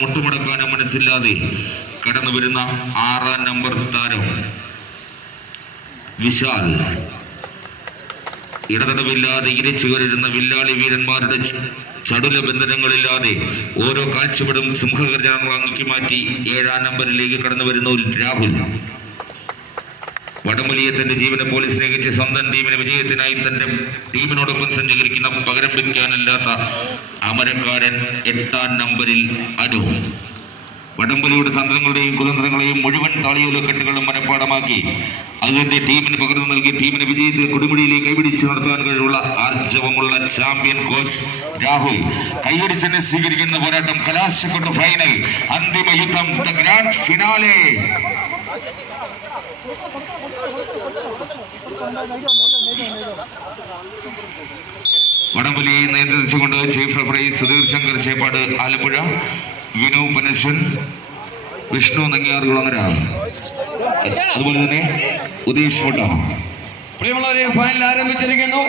മുട്ടുമടക്കാനും മനസ്സില്ലാതെ കടന്നു വരുന്ന 6-ാം നമ്പർ താരം വിശാൽ. ഇടതടവില്ലാതെ ഇരച്ചു കയറുന്ന വില്ലാളി വീരന്മാരുടെ ചടുല ബന്ധനങ്ങളില്ലാതെ ഓരോ കാഴ്ചപ്പെടും സിംഹഗർജനങ്ങളാക്കി മാറ്റി 7-ാം നമ്പറിലേക്ക് കടന്നു വരുന്ന രാഹുൽ. വടംവലിയെ തന്റെ ജീവനെ പോലെ സ്നേഹിച്ച് സ്വന്തം ടീമിനെ വിജയത്തിനായി തന്റെ ടീമിനോടൊപ്പം സഞ്ചരിക്കുന്ന പകരം വെക്കാനല്ലാത്ത അമരക്കാരൻ 8-ാം നമ്പറിൽ അനു. വടംവലിയുടെ തന്ത്രങ്ങളുടെയും കുതന്ത്രങ്ങളെയും മുഴുവൻ താളിയോലക്കെട്ടുകളും മനഃപ്പാടമാക്കി അതിന്റെ ടീമിന് പകർന്നു നൽകി ടീമിനെ വിജയത്തിൽ കൊടുമുടിയിലേക്ക് കൈപിടിച്ച് നടത്താൻ കഴിവുള്ള ആർജവമുള്ള ചാമ്പ്യൻ കോച്ച് രാഹുൽ. കൈയടിച്ചെന്നെ സ്വീകരിക്കുന്ന പോരാട്ടം കലാശക്കൊണ്ട ഫൈനൽ അന്തിമ യുദ്ധം, ദ ഗ്രാൻഡ് ഫിനാലെ. വടംവലിയെ നിയന്ത്രിച്ചുകൊണ്ട് ചീഫ് റഫറി സുധീർ ശങ്കർ ചേപ്പാട് ആലപ്പുഴ, വിനു പനശ്വൻ, വിഷ്ണു നങ്ങിയാറുകുളങ്ങര, അതുപോലെ തന്നെ ഉദീഷ് മുട്ട. പ്രിയമുള്ളവരെ, ഫൈനൽ ആരംഭിച്ചിരിക്കുന്നു.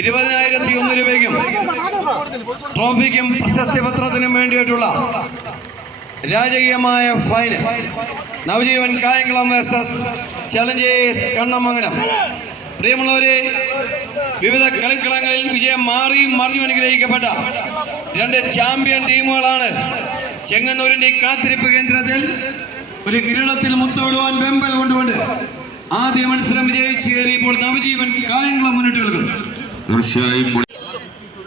20,001 രൂപയ്ക്കും ട്രോഫിക്കും പ്രശസ്തി പത്രത്തിനും വേണ്ടിയിട്ടുള്ള രാജകീയമായ final. Navajeevan Kayamkulam versus Challengers Kannamangalam. പ്രിയമുള്ളവരെ, വിവിധ കളിക്കളങ്ങളിൽ വിജയം മാറിയും മറിഞ്ഞും അനുഗ്രഹിക്കപ്പെട്ട 2 ചാമ്പ്യൻ ടീമുകളാണ്. ചെങ്ങന്നൂരിന്റെ കാത്തിരിപ്പ് കേന്ദ്രത്തിൽ ഒരു കിരീടത്തിൽ മുത്തമിടുവാൻ വെമ്പൽ കൊണ്ടുകൊണ്ട് ആദ്യ മത്സരം വിജയിച്ചു കയറിയപ്പോൾ നവജീവൻ കായംകുളം മുന്നിട്ട് നിൽക്കുന്നു.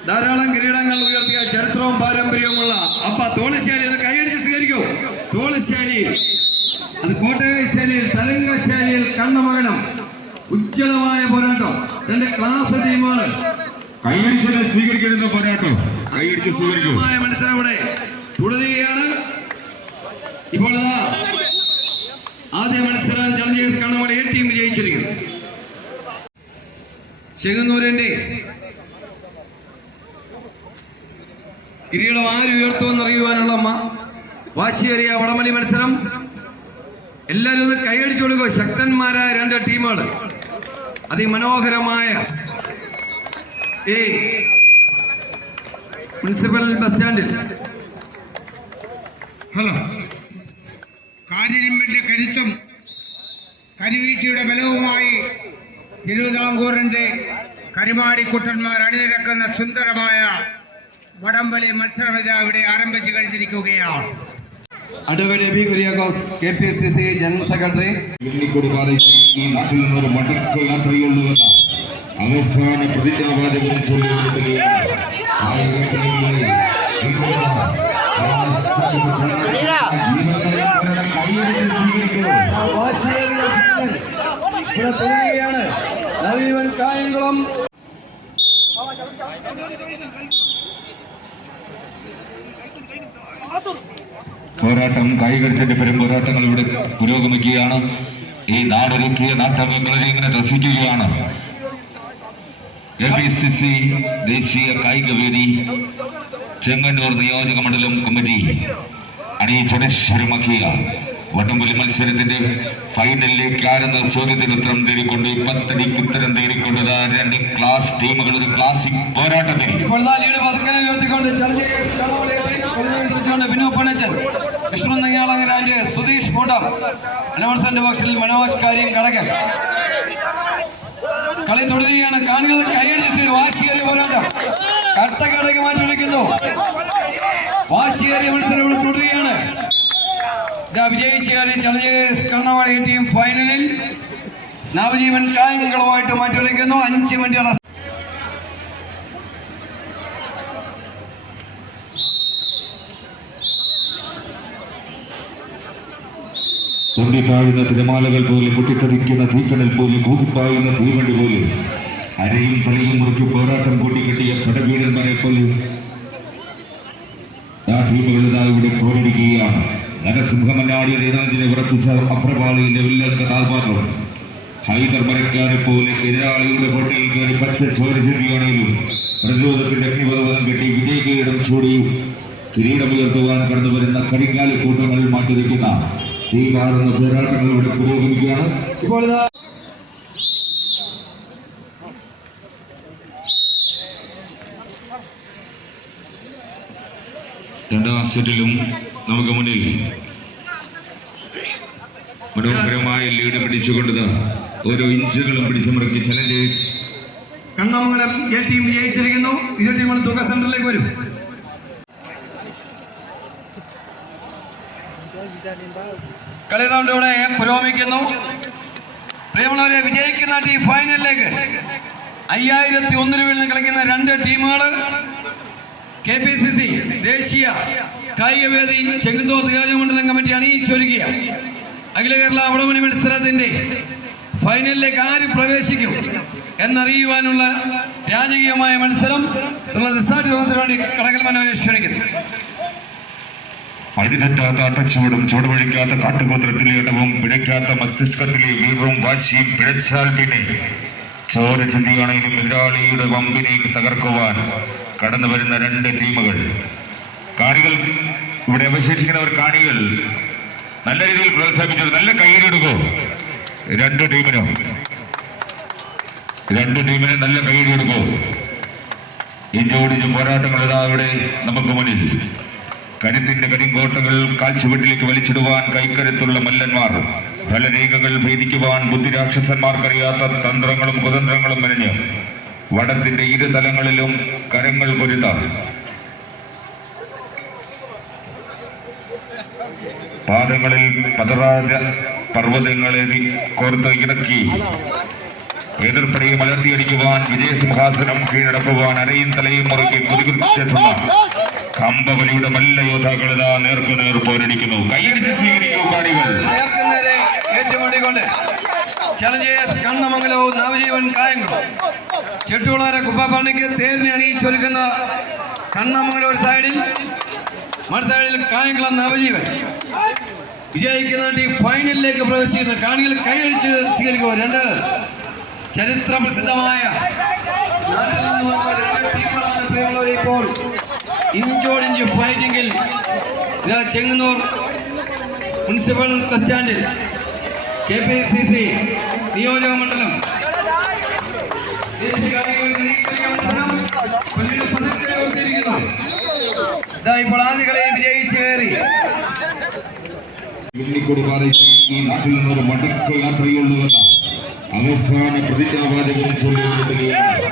ധാരാളം കിരീടങ്ങൾ ഉയർത്തിയ ചരിത്രവും പാരമ്പര്യവുമുള്ള അപ്പ തോളശ്ശേരി അത് കൈയടിച്ച് സ്വീകരിക്കൂ. തോളശ്ശേരിയിൽ, അത് കോട്ടയശ്ശേരിയിൽ, തലങ്കശ്ശേരിയിൽ കണ്ണമംഗലം. ഉജ്ജ്വലമായ പോരാട്ടം. 2 ക്ലാസ് ടീമാണ്. കൈയടിച്ച് സ്വീകരിക്കുന്ന പോരാട്ടം, കൈയടിച്ച് സ്വീകരിക്കുന്ന മത്സരം ഇവിടെ തുടരുകയാണ്. ഇപ്പോൾ ആദ്യ മത്സരം ചലഞ്ചേഴ്സ് കണ്ണമംഗലം A ടീം വിജയിച്ചിരിക്കുന്നു. ചെങ്ങന്നൂരിന്റെ കിരീടം ആര് ഉയർത്തുമെന്നറിയുവാനുള്ള വാശിയേറിയ വടംവലി മത്സരം. എല്ലാവരും ഒന്ന് കൈയടിച്ചു കൊടുക്കുക. ശക്തന്മാരായ 2 ടീമുകൾ അതിമനോഹരമായ ഈ മുനിസിപ്പൽ ബസ് സ്റ്റാൻഡിൽ കാഞ്ഞിരമ്പന്റെ കരുത്തും കരിവീഴ്ചയുടെ ബലവുമായി തിരുവിതാംകൂറിന്റെ കരിമാടിക്കുട്ടന്മാർ അണിനിരക്കുന്ന സുന്ദരമായ വടംവലി മത്സരം ഇവിടെ ആരംഭിച്ചു കഴിഞ്ഞിരിക്കുകയാണ്. Advocate Eby Kuriakose, KPCC general secretary. ഈ നാട്ടിൽ നിന്നൊരു മടക്ക യാത്രയുള്ളവർ അവസാന പ്രതിജ്ഞാവാചകം ചൊല്ലിക്കൊടുക്കുകയാണ്. നവീവൻ കായംകുളം. പോരാട്ടം, കായികത്തിന്റെ പെരുമ്പോരാട്ടങ്ങൾ ഇവിടെ പുരോഗമിക്കുകയാണ്. ഈ നാടൊരുക്കിയ നാട്ടകങ്ങളെ ഇങ്ങനെ രസിക്കുകയാണ്. KPCC ദേശീയ കായികവേദി ചെങ്ങന്നൂർ നിയോജക മണ്ഡലം കമ്മിറ്റി അണിയിച്ചൊരശ്വരമാക്കിയ വടംവലി മത്സരത്തിന്റെ ഫൈനലിലേക്ക് ആരെന്ന ചോദ്യത്തിന് ഉത്തരം തേടിക്കൊണ്ട് 10 ഉത്തരം തേടിക്കൊണ്ട് 2 ക്ലാസ് ടീമുകൾ ഒരു ക്ലാസിക് പോരാട്ടത്തിൽ വിനു പണച്ചൻ, വിഷ്ണു നങ്ങിയാളങ്ങര, സുധീഷ് മൂട്ടം, അനൗൺസ്മെന്റ് ബോക്സിൽ മനോജ് കാര്യം കടകൽ. കളി തുടരുകയാണ്. കാണികൾ കൈയടിച്ച് വാശിയേറിയ പോരാട്ടം കട്ടക്കടക്ക് മാറ്റി വിളിക്കുന്നു. വാശിയേറിയ മത്സരം ഇവിടെ തുടരുകയാണ്. വിജയിച്ച് കയറി ചലഞ്ചേഴ്സ് കണ്ണവാടി ടീം ഫൈനലിൽ നവജീവൻ കായംകുളവുമായിട്ട് മാറ്റി വിളിക്കുന്നു. 5 മിനിറ്റ്. തുണ്ടിത്താഴുന്ന തിരമാലകൾ പോലെ പൊട്ടിത്തെറിക്കുന്ന തീക്കണൽ പോലെ കൂകിപ്പായുന്ന തീവണ്ടി പോലെ അരയും തലയും മുറുക്കി പോരാട്ടം കൂട്ടിക്കെട്ടിയ പടവീരന്മാരെ പോലെ ആ ടീമുകളിതായി ഇവിടെ പോരടിക്കുകയാണ്. നരസിംഹമല്ലാടിയ നിരഞ്ജനെ ഉറപ്പിച്ച അപ്രപാളിയിലെ വില്ലന്റെ താൽപാത്രം ഹൈദർ മരക്കാരെ പോലെ എതിരാളിയുടെ കോട്ടയിൽ കയറി പച്ച ചോര ചെറിയാണെങ്കിലും പ്രതിരോധത്തിന്റെ അഗ്നിപർവ്വതം കെട്ടി വിജയകീടം ചൂടി കിരീടമുയർത്തുവാൻ കടന്നു വരുന്ന കരിങ്കാലി കൂട്ടങ്ങളിൽ മാറ്റിവെക്കുന്ന ഈ മാറുന്ന പോരാട്ടങ്ങൾ ഇവിടെ പുരോഗമിക്കുകയാണ്. ഇപ്പോൾ രണ്ടാം സെറ്റിലും നമുക്ക് മുന്നിൽ മനോഹരമായ ലീഡ് പിടിച്ചുകൊണ്ട് ഓരോ ഇഞ്ചുകളും പിടിച്ചമർക്കി ചലഞ്ചേഴ്സ് കണ്ണമംഗലം എ ടീം വിജയിച്ചിരിക്കുന്നു. ഇരു ടീമുകൾ തുക സെന്ററിലേക്ക് വരും. കളി റൗണ്ടോടെ പുരോഗമിക്കുന്നു. പ്രിയമുള്ളവരെ, വിജയിക്കുന്ന ടീം ഫൈനലിലേക്ക് 5001 രൂപയിൽ നിന്ന് കളിക്കുന്ന 2 ടീമുകൾ KPCC ദേശീയ കായികവേദി ചെങ്ങന്നൂർ നിയോജകമണ്ഡലം കമ്മിറ്റി അണിയിച്ചൊരുക്കിയ അഖില കേരള വടംവലി മത്സരത്തിന്റെ ഫൈനലിലേക്ക് ആര് പ്രവേശിക്കും എന്നറിയുവാനുള്ള രാജകീയമായ മത്സരം വേണ്ടി കടകൽ മനോഹരനെ ക്ഷണിക്കുന്നു. അടിതെറ്റാത്ത അത്തച്ചുവടും ചുവടുവഴിക്കാത്ത കാട്ടുകൂത്രത്തിലെ ഇടവും പിഴയ്ക്കാത്ത മസ്തിഷ്കത്തിലെ വീറും വാശിയും പിഴച്ചാൽ പിന്നെ ചോര ചിന്തിയാണെങ്കിലും എതിരാളിയുടെ വമ്പിനെ തകർക്കുവാൻ കടന്നു വരുന്ന 2 ടീമുകൾ. കാണികൾ ഇവിടെ അവശേഷിക്കുന്നവർ കാണികൾ നല്ല രീതിയിൽ പ്രോത്സാഹിപ്പിച്ചത്. നല്ല കയ്യിലെടുക്കൂ. 2 ടീമിനും നല്ല കയ്യിലെടുക്കൂ. ഇഞ്ചോടിഞ്ച് പോരാട്ടങ്ങൾ ഇതാ ഇവിടെ നമുക്ക് മുന്നിൽ. കരുത്തിന്റെ കരിങ്കോട്ടകൾ കാൽച്ചുവട്ടിലേക്ക് വലിച്ചിടുവാൻ കൈക്കരുത്തുള്ള മല്ലന്മാർ, ഫലരേഖകൾ ഭേദിക്കുവാൻ ബുദ്ധിരാക്ഷസന്മാർക്കറിയാത്ത തന്ത്രങ്ങളും കുതന്ത്രങ്ങളും മെനഞ്ഞ് വടത്തിന്റെ ഇരുതലങ്ങളിലും കരങ്ങൾ പൊരുത്ത പാദങ്ങളിൽ പതറാത പർവ്വതങ്ങളെ കോർത്ത് ഇറക്കി എതിർപ്പടയെ മലർത്തിയടിക്കുവാൻ വിജയസിംഹാസനം കീഴടക്കുവാൻ അരയും തലയും മുറുക്കി കുതികുറിച്ചെത്തുന്ന കമ്പവലിയുടെ മല്ല യോദ്ധാക്കൾ ഇതാ നേർക്കുനേർ പോരടിക്കുന്നു. കൈയടിച്ച് സ്വീകരിക്കൂ കാണികൾ. നേർക്കുനേരെ ഏറ്റുമുട്ടിക്കൊണ്ട് ചലഞ്ചേഴ്സ് കണ്ണമംഗലവും നവജീവൻ കായംകുളം ചെട്ടുകുളങ്ങര കുപ്പാപ്പള്ളിക്ക് തേരിനെ അണിയിച്ചൊരുക്കുന്ന കണ്ണമംഗലം ഒരു സൈഡിൽ, മറുസൈഡിൽ കായംകുളം നവജീവൻ. വിജയിക്കുന്ന ടീം ഫൈനലിലേക്ക് പ്രവേശിക്കുന്ന കാണികൾ കൈയടിച്ച് സ്വീകരിക്കുക. 2 ചരിത്ര പ്രസിദ്ധമായ ടീമുകളാണ് പ്രിയമുള്ളവർ. ഇപ്പോൾ ഇഞ്ചോടിഞ്ച് ഫൈറ്റിംഗിൽ ചെങ്ങന്നൂർ മുനിസിപ്പൽ ബസ് സ്റ്റാൻഡിൽ KPCC നിയോജക മണ്ഡലം ഇപ്പോൾ ആദ്യ കളിയിൽ വിജയിച്ചു കയറി ഈ നാട്ടിൽ നിന്നൊരു മടക്ക യാത്രയുള്ളവർ അവസാന പ്രതിജ്ഞാവാചകം ചൊല്ലിക്കൊണ്ടിരിക്കുകയാണ്.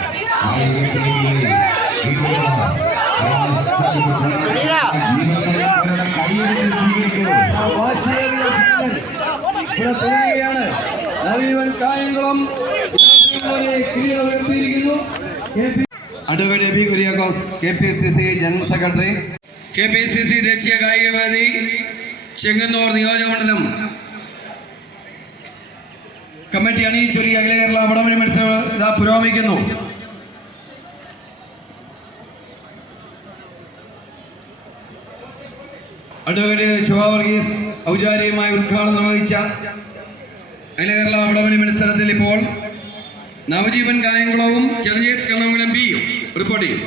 നവീവൻ Kayamkulam advocate A P Kuriakose KPCC general secretary, KPCC ദേശീയ കായികവേദി ചെങ്ങന്നൂർ നിയോജകമണ്ഡലം കമ്മിറ്റി അണിയിച്ചൊരുക്കിയ അഖില കേരള വടംവലി മത്സരം ഇതാ പുരോഗമിക്കുന്നു. അഡ്വക്കേറ്റ് ശോഭ വർഗീസ് ഔചാരികമായി ഉദ്ഘാടനം നിർവഹിച്ച അഖില കേരള വടംവലി മത്സരത്തിൽ ഇപ്പോൾ നവജീവൻ കായംകുളവും ചലഞ്ചേഴ്സ് കണ്ണമംഗലം ബിയും റിപ്പോർട്ട് ചെയ്യും.